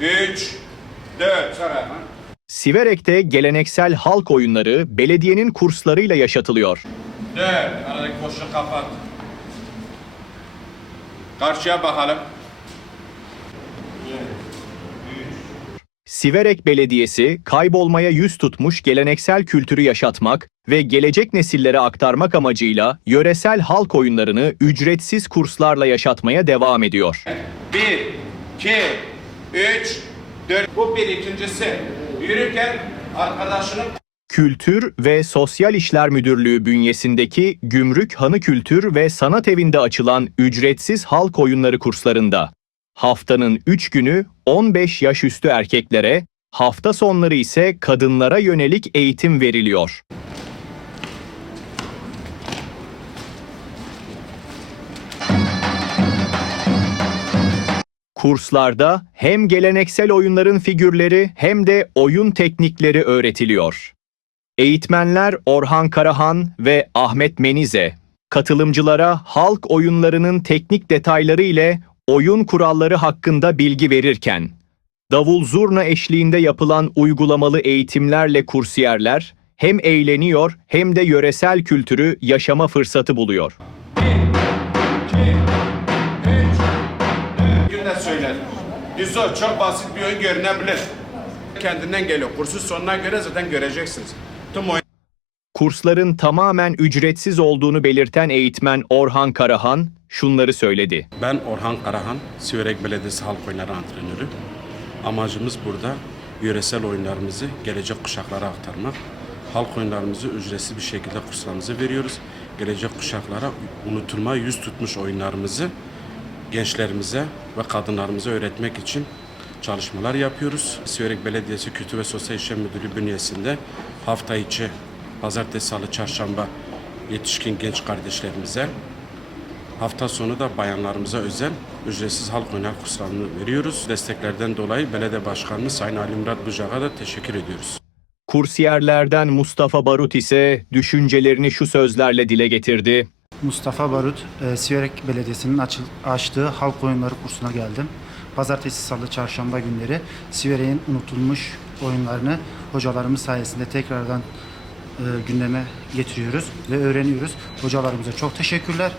üç, dört. Sonra hemen. Siverek'te geleneksel halk oyunları belediyenin kurslarıyla yaşatılıyor. Dört. Aradaki boşluğu kapat. Karşıya bakalım. Siverek Belediyesi kaybolmaya yüz tutmuş geleneksel kültürü yaşatmak ve gelecek nesillere aktarmak amacıyla yöresel halk oyunlarını ücretsiz kurslarla yaşatmaya devam ediyor. Bir, iki, üç, dört. Bu bir ikincisi. Yürürken arkadaşının Kültür ve Sosyal İşler Müdürlüğü bünyesindeki Gümrük Hanı Kültür ve Sanat Evi'nde açılan ücretsiz halk oyunları kurslarında haftanın 3 günü 15 yaş üstü erkeklere, hafta sonları ise kadınlara yönelik eğitim veriliyor. Kurslarda hem geleneksel oyunların figürleri hem de oyun teknikleri öğretiliyor. Eğitmenler Orhan Karahan ve Ahmet Menize, katılımcılara halk oyunlarının teknik detayları ile oyun kuralları hakkında bilgi verirken, davul zurna eşliğinde yapılan uygulamalı eğitimlerle kursiyerler hem eğleniyor hem de yöresel kültürü yaşama fırsatı buluyor. Söyler. Düzo çok basit bir oyun görünebilir. Kendinden geliyor. Kursun sonuna göre zaten göreceksiniz. Tüm oyun Kursların tamamen ücretsiz olduğunu belirten eğitmen Orhan Karahan şunları söyledi. Ben Orhan Karahan, Siverek Belediyesi Halk Oyunları Antrenörü. Amacımız burada yöresel oyunlarımızı gelecek kuşaklara aktarmak. Halk oyunlarımızı ücretsiz bir şekilde kurslarımızı veriyoruz. Gelecek kuşaklara unutulma yüz tutmuş oyunlarımızı gençlerimize ve kadınlarımıza öğretmek için çalışmalar yapıyoruz. Siverek Belediyesi Kültür ve Sosyal İşler Müdürlüğü bünyesinde hafta içi pazartesi, salı, çarşamba yetişkin genç kardeşlerimize Hafta sonu da bayanlarımıza özel ücretsiz halk oynar kurslarını veriyoruz. Desteklerden dolayı belediye başkanımız Sayın Ali Murat Bucak'a da teşekkür ediyoruz. Kursiyerlerden Mustafa Barut ise düşüncelerini şu sözlerle dile getirdi. Mustafa Barut, e, Siverek Belediyesi'nin açıl- açtığı halk oyunları kursuna geldim. Pazartesi, salı, çarşamba günleri Siverek'in unutulmuş oyunlarını hocalarımız sayesinde tekrardan e, gündeme getiriyoruz ve öğreniyoruz. Hocalarımıza çok teşekkürler.